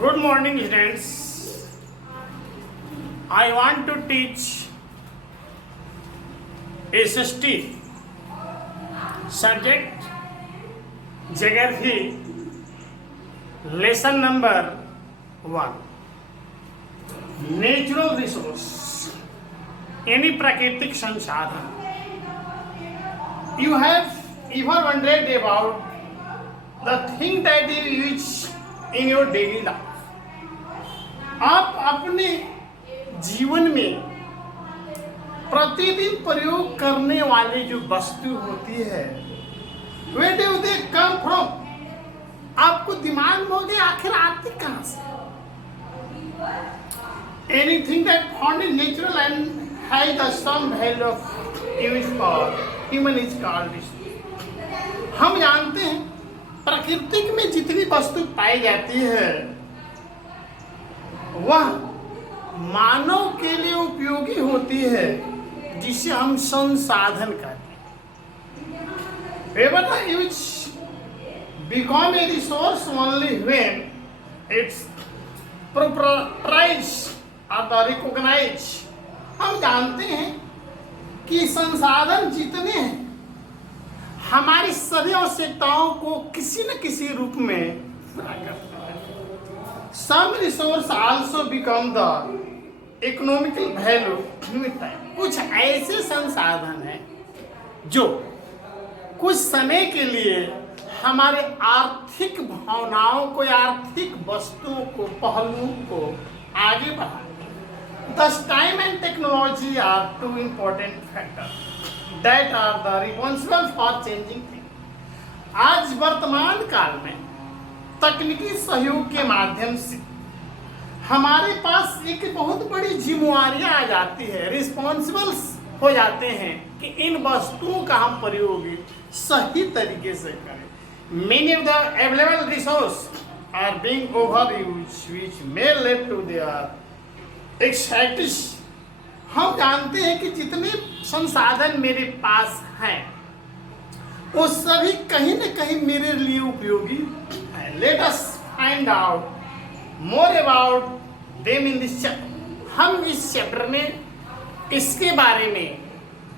Good morning, students. I want to teach SST subject Geography lesson number 1. Natural resource, any प्राकृतिक संसाधन. You have ever wondered about the thing that you use in your daily life. आप अपने जीवन में प्रतिदिन प्रयोग करने वाली जो वस्तु होती है, where do they come from? आपको दिमाग में हो गया आखिर आती कहाँ से? Anything that found in natural and has some value of use for human is called resource. हम जानते हैं प्राकृतिक में जितनी वस्तु पाई जाती है वह मानव के लिए उपयोगी होती है, जिसे हम संसाधन कहते हैं. Whatever which become a resource only when it's proprietised or recognized. हम जानते हैं कि संसाधन जितने हैं हमारी सभी आवश्यकताओं को किसी न किसी रूप में पूरा करते हैं. Some resource also become the economical value with time. कुछ ऐसे संसाधन हैं जो कुछ समय के लिए हमारे आर्थिक भावनाओं को या आर्थिक वस्तुओं को पहलुओं को आगे बढ़ाते हैं. Thus time and technology are two important factors that are the responsible for changing things. आज वर्तमान काल में तकनीकी सहयोग के माध्यम से हमारे पास एक बहुत बड़ी जिम्मेवारियां आ जाती है, रिस्पॉन्सिबल हो जाते हैं कि इन वस्तुओं का हम प्रयोग सही तरीके से करें. Many of the available resources are being overused, which may lead to their exhaustion. हम जानते हैं कि जितने संसाधन मेरे पास हैं वो सभी कहीं न कहीं मेरे लिए उपयोगी हैं. Let us find out more about them in this chapter. हम इस चैप्टर में इसके बारे में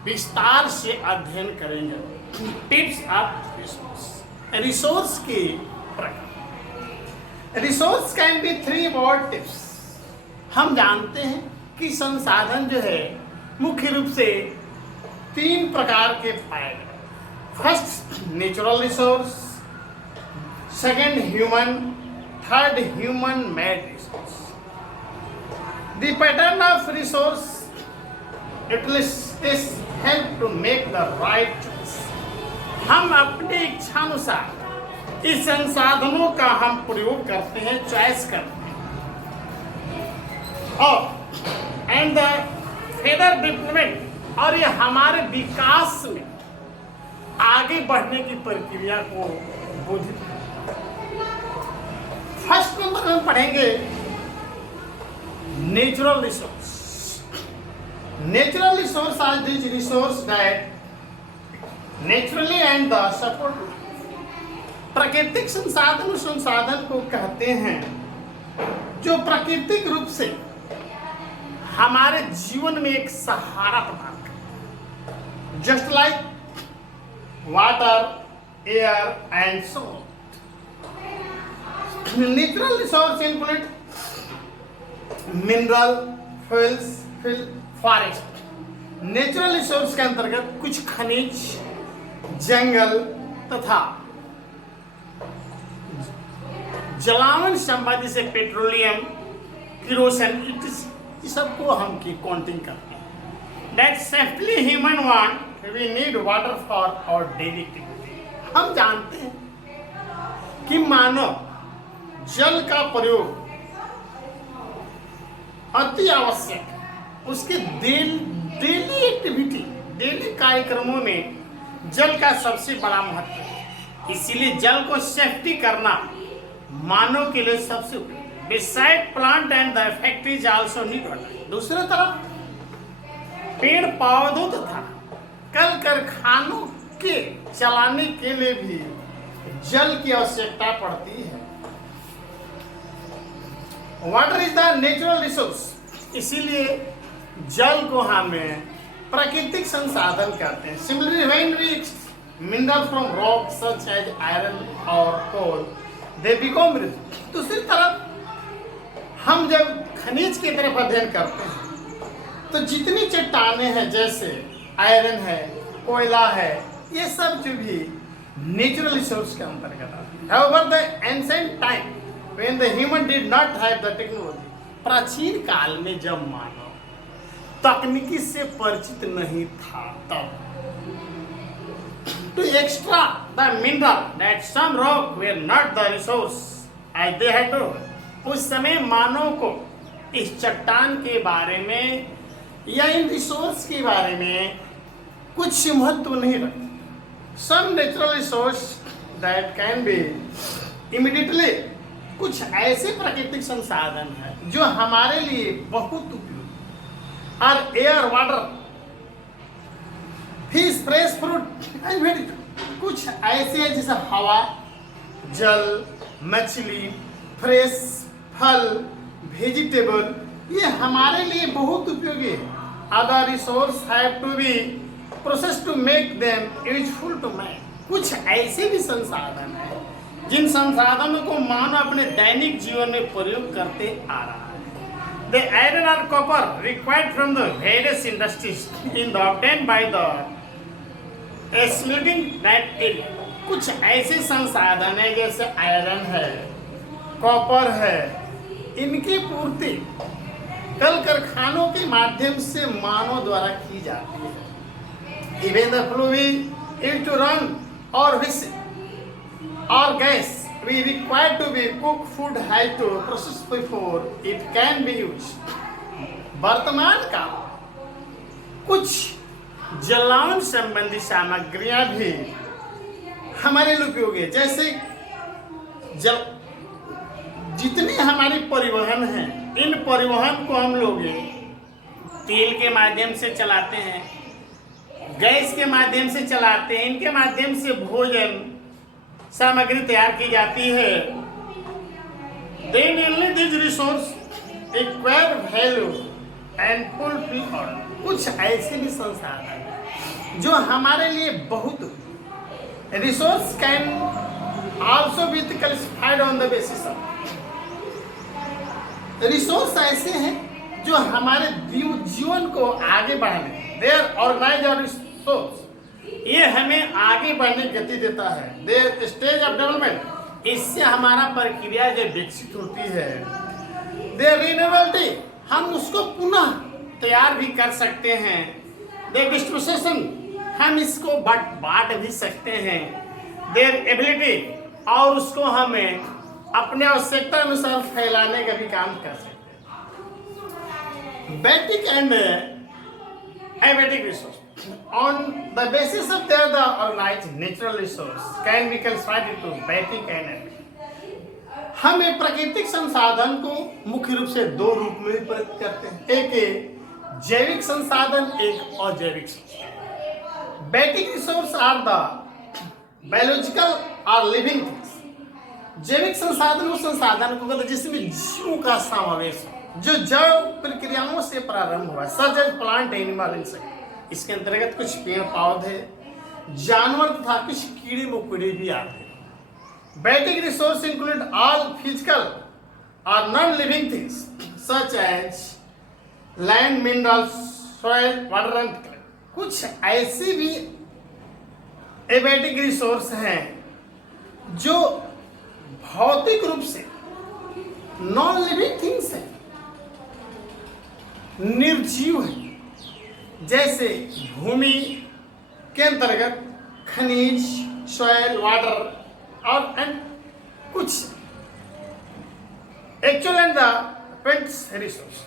विस्तार से अध्ययन करेंगे. Tips of resource. रिसोर्स के प्रकार. Resource can B 3 broad tips. हम जानते हैं कि संसाधन जो है मुख्य रूप से 3 प्रकार के पाए गए. First natural resource, second human, third human made resource. The pattern of resource utilities help to make the right choice. हम अपने इच्छानुसार इस संसाधनों का हम प्रयोग करते हैं, चॉइस करते हैं. और एंड द फर्दर डेवलपमेंट, और ये हमारे विकास में आगे बढ़ने की प्रक्रिया को बोधित करता है. फर्स्ट नंबर हम पढ़ेंगे natural resource. Natural resource are this resource that naturally and the support. प्राकृतिक संसाधन उस संसाधन को कहते हैं जो प्राकृतिक रूप से हमारे जीवन में एक सहारा प्रदान करते. Just like water, air and salt. Natural resource include mineral, fuels, forest. Natural resource के अंतर्गत कुछ खनिज, जंगल तथा जलावन संबंधी से पेट्रोलियम, किरोसिन, इस सबको हम की काउंटिंग करते हैं. That safely human want, we need water for our daily activity. हम जानते हैं कि मानव जल का प्रयोग अति आवश्यक है. उसके डेली एक्टिविटी, डेली कार्यक्रमों में जल का सबसे बड़ा महत्व है. इसीलिए जल को सेफ्टी करना मानव के लिए सबसे उपयोगी. Beside plant and the factories also need water. दूसरी तरफ पेड़ पौधों तथा कल कारखानों के चलाने के लिए भी जल की आवश्यकता पड़ती है. Water is the natural resource, इसीलिए जल को हमें प्राकृतिक संसाधन कहते हैं। Similarly when we mineral from rock such as iron और कोल दे बिकम रिच। दूसरी तरफ हम जब खनिज की तरफ अध्ययन करते हैं तो जितनी चट्टानें हैं जैसे आयरन है, कोयला है, ये सब जो भी नेचुरल रिसोर्स के अंतर्गत आते हैं। However, the ancient time when the human did not have the technology, प्राचीन काल में जब मानव तकनीकी से परिचित नहीं था तब to extract the mineral that some rock were not the resource as they had to, उस समय मानव को इस चट्टान के बारे में या इन रिसोर्स के बारे में कुछ महत्व नहीं रखता। Some natural resource that can be immediately, कुछ ऐसे प्राकृतिक संसाधन हैं जो हमारे लिए बहुत उपयोगी, और air, water, fish, fresh fruit and vegetable, कुछ ऐसे हैं जैसे हवा, जल, मछली, फ्रेश फल, वेजिटेबल, ये हमारे लिए बहुत उपयोगी है। Other resource have to be process to make them useful to man, कुछ ऐसे भी संसाधन हैं जिन संसाधनों को मानव अपने दैनिक जीवन में प्रयोग करते आ रहा है। The iron or copper required from the various industries in the obtained by the smelting that area, कुछ ऐसे संसाधन है जैसे आयरन है, कॉपर है, इनकी पूर्ति कल कारखानों के माध्यम से मानव द्वारा की जाती है। Even the fluid used to run or whistle or gas we required to be cooked food has to process before it can be used. वर्तमान का कुछ जलावन संबंधी सामग्रियां भी हमारे लिए उपयोगी है, जैसे जितने हमारे परिवहन हैं, इन परिवहन को हम लोग तेल के माध्यम से चलाते हैं, गैस के माध्यम से चलाते हैं, इनके माध्यम से भोजन सामग्री तैयार की जाती है। Then only these resources acquire value and fulfill order, कुछ ऐसे भी संसाधन हैं जो हमारे लिए बहुत resource can also be classified on the basis of, resource ऐसे हैं जो हमारे जीवन को आगे बढ़ाने, देयर ऑर्गेनाइज और रिसोर्स, ये हमें आगे बढ़ने की गति देता है। देयर स्टेज ऑफ डेवलपमेंट, इससे हमारा प्रक्रिया जो विकसित होती है। देयर रिन्यूएबिलिटी, हम उसको पुनः तैयार भी कर सकते हैं। देयर डिस्ट्रीब्यूशन, हम इसको बांट भी सकते हैं। देयर एबिलिटी, और उसको हमें अपने आवश्यकता अनुसार फैलाने का भी काम कर सकते हैं। Biotic and abiotic resource, on the basis of their the organized natural resource can be classified into basic and abiotic। हम एक प्राकृतिक संसाधन को मुख्य रूप से दो रूप में विभाजित करते हैं, एक जैविक संसाधन, एक अजैविक संसाधन। Basic resource are the biological और लिविंग थिंग्स। जैविक संसाधन वो संसाधन को कहते हैं जिसमें जीवों का समावेश हो, जो जैव प्रक्रियाओं से प्रारंभ हुआ, such as plant, animal, insect. इसके अंतर्गत कुछ पेड़ पौधे, जानवर तथा कुछ कीड़े मकोड़े भी आते हैं। Basic resource include all physical और non living things such as land, minerals, soil, water and clay. कुछ ऐसे भी एबेटिक रिसोर्स हैं जो भौतिक रूप से नॉन लिविंग थिंग्स हैं, निर्जीव हैं, जैसे भूमि के अंतर्गत खनिज, सॉइल, वाटर और एंड कुछ actual and the paints resource.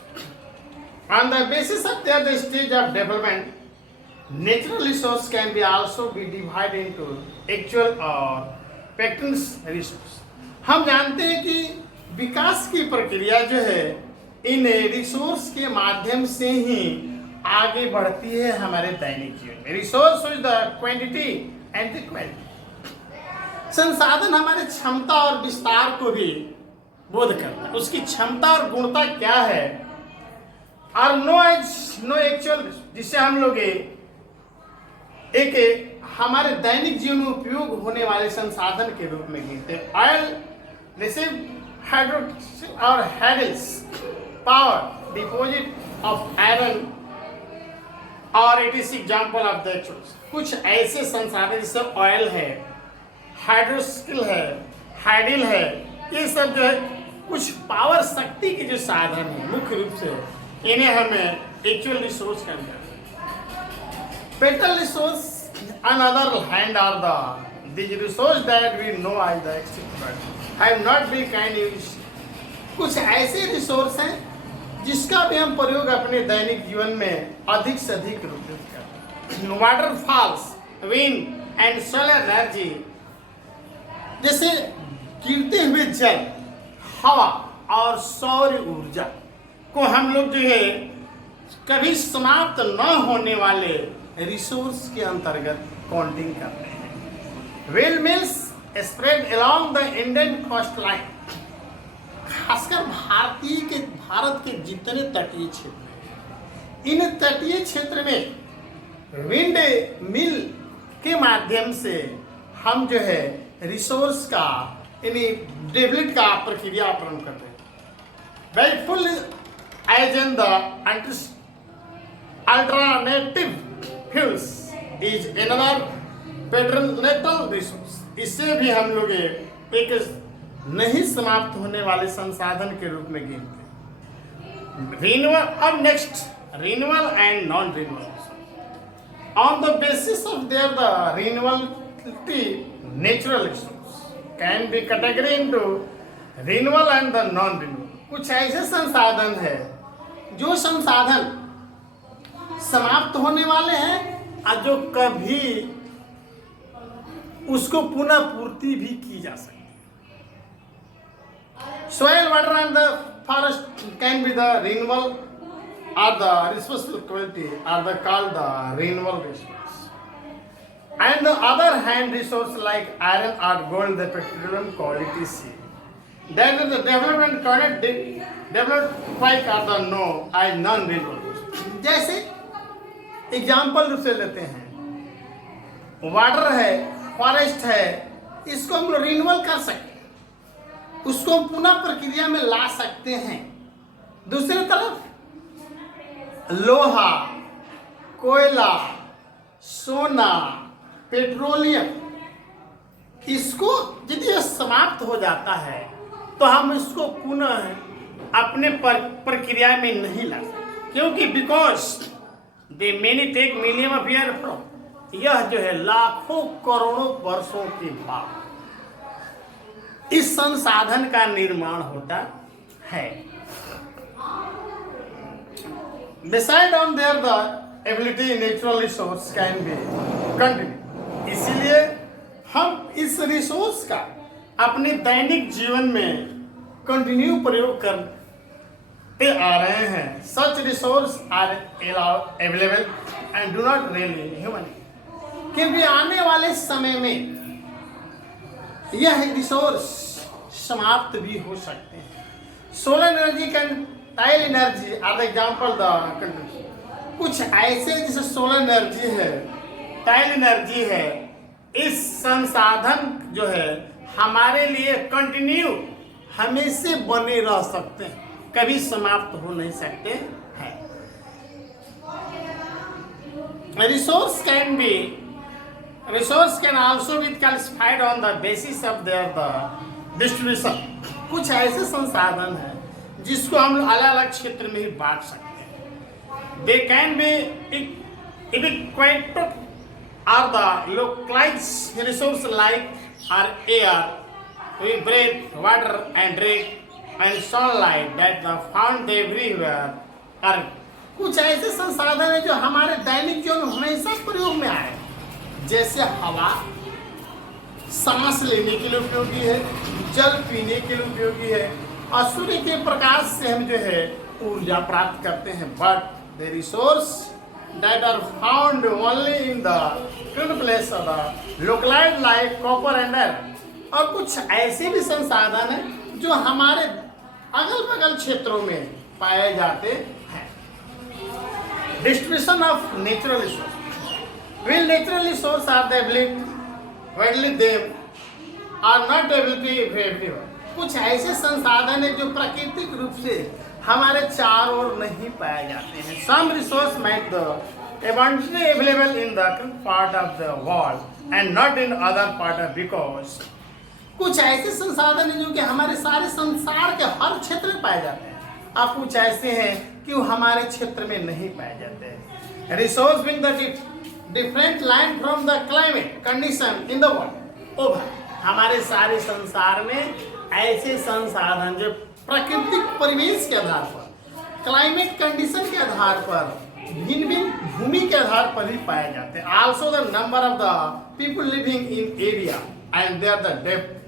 On the basis of there stage of development, natural resource can be also be divide into actual और पेटेंट्स रिसोर्स। हम जानते हैं कि विकास की प्रक्रिया जो है इन रिसोर्स के माध्यम से ही आगे बढ़ती है हमारे दैनिक जीवन में। Resource is the quantity and the quality. संसाधन हमारे क्षमता और विस्तार को भी बोध करता है, उसकी क्षमता और गुणता क्या है, और नो एक्चुअल, जिससे हम लोग एक हमारे दैनिक जीवन में उपयोग होने वाले संसाधन के रूप में गिनते हैं। ऑयल रिसीव हाइड्रो और हैडल्स पावर डिपॉजिट ऑफ आयरन और it is example of the कुछ ऐसे संसाधन जैसे ऑयल है, हाइड्रोस्किल है, हाइडिल है, ये सब जो है कुछ पावर शक्ति के जो साधन है, मुख्य रूप से इन्हें हमें एक्चुअल रिसोर्स कहते हैं। Petrol resource another hand are the resource that we know as the extract have not been kind used। कुछ ऐसे रिसोर्स हैं जिसका भी हम प्रयोग अपने दैनिक जीवन में अधिक से अधिक उपयोग करते हैं। Water falls, wind and solar energy, जैसे गिरते हुए जल, हवा और सौर ऊर्जा को हम लोग जो है कभी समाप्त न होने वाले रिसोर्स के अंतर्गत काउंटिंग करते हैं। Well mills spread along the Indian coast line, खासकर भारत के जितने तटीय क्षेत्र, इन तटीय क्षेत्र में विंड मिल के माध्यम से हम जो है रिसोर्स का डेवलप का प्रक्रिया प्रारंभ करते हैं। Very full as in the alternative fuels is another potential resource, इससे भी हम लोग एक नहीं समाप्त होने वाले संसाधन के रूप में गिनते हैं। रिन्यूअल, अब next renewal and non renewal. On the basis of their the renewability natural resource can be category into renewal and the non renewal. कुछ ऐसे संसाधन है जो संसाधन समाप्त होने वाले हैं और जो कभी उसको पुनः पूर्ति भी की जा सकती है। Soil, water and the forest can be the renewable or the resource quality are the called the renewable resource. And the other hand resource like iron or gold, the petroleum quality sea, that is the development cannot develop quite are the no as non renewable। जैसे example रूप से लेते हैं, water है, forest है, इसको हम renewal कर सकते हैं, उसको हम पुनः प्रक्रिया में ला सकते हैं। दूसरी तरफ लोहा, कोयला, सोना, पेट्रोलियम, इसको यदि यह समाप्त हो जाता है तो हम इसको पुनः अपने प्रक्रिया में नहीं ला सकते, क्योंकि because they many take million of year from, यह जो है लाखों करोड़ों वर्षों के बाद इस संसाधन का निर्माण होता है। Beside on there the ability natural resource can be continue, इसीलिए हम इस रिसोर्स का अपने दैनिक जीवन में कंटिन्यू प्रयोग करते आ रहे हैं। Such resource are available and do not really human, क्योंकि आने वाले समय में यह रिसोर्स समाप्त भी हो सकते हैं। Solar energy can tidal energy are the example the कुछ ऐसे जैसे सोलर एनर्जी है, टाइल एनर्जी है, इस संसाधन जो है हमारे लिए कंटिन्यू हमेशा बने रह सकते हैं, कभी समाप्त हो नहीं सकते हैं। Resource can also be classified on the basis of their distribution। कुछ ऐसे संसाधन हैं जिसको हम अलग अलग क्षेत्र में ही बांट सकते हैं। They can be evacuated or the localized resource like are air, we breathe, water and drink and sunlight that are found everywhere are कुछ ऐसे संसाधन हैं जो हमारे दैनिक जीवन में हमेशा प्रयोग में आए, जैसे हवा सांस लेने के लिए उपयोगी है, जल पीने के लिए उपयोगी है, और सूर्य के प्रकाश से हम जो है ऊर्जा प्राप्त करते हैं। But the resource that are found only in the place of the localized like copper and iron, और कुछ ऐसे भी संसाधन हैं जो हमारे अगल बगल क्षेत्रों में पाए जाते हैं। Distribution of natural resource. Will natural resource are the ability them are not ability everyone. कुछ ऐसे संसाधन है जो प्राकृतिक रूप से हमारे चारों ओर नहीं पाए जाते हैं। Some resource might the abundantly available in the part of the world and not in other part of because कुछ ऐसे संसाधन हैं जो कि हमारे सारे संसार के हर क्षेत्र में पाए जाते हैं, अब कुछ ऐसे हैं कि वो हमारे क्षेत्र में नहीं पाए जाते हैं। Resource being the different line from the climate condition in the world. ओ भाई, हमारे सारे संसार में ऐसे संसाधन जो प्राकृतिक परिवेश के आधार पर, क्लाइमेट कंडीशन के आधार पर, भिन्न भिन्न भूमि के आधार पर ही पाए जाते हैं। Also the number of the people living in area and there the depth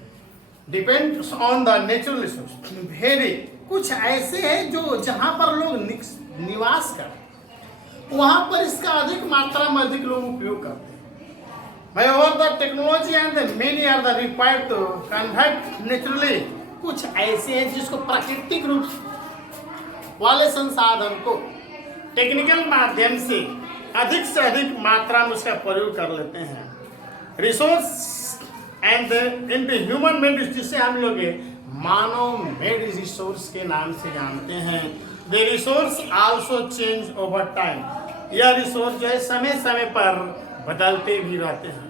depends on the natural resource vary. कुछ ऐसे हैं जो जहाँ पर लोग निवास करते वहाँ पर इसका अधिक मात्रा में अधिक लोग उपयोग करते हैं। However, the technology and the many are the required to convert naturally। कुछ ऐसे हैं जिसको प्राकृतिक रूप वाले संसाधन को टेक्निकल माध्यम से अधिक मात्रा में उसका प्रयोग कर लेते हैं। Resource and in the human made, जिसे हम लोग मानव मेड रिसोर्स के नाम से जानते हैं। The resource also change over time. यह रिसोर्स जो है समय समय पर बदलते भी रहते हैं।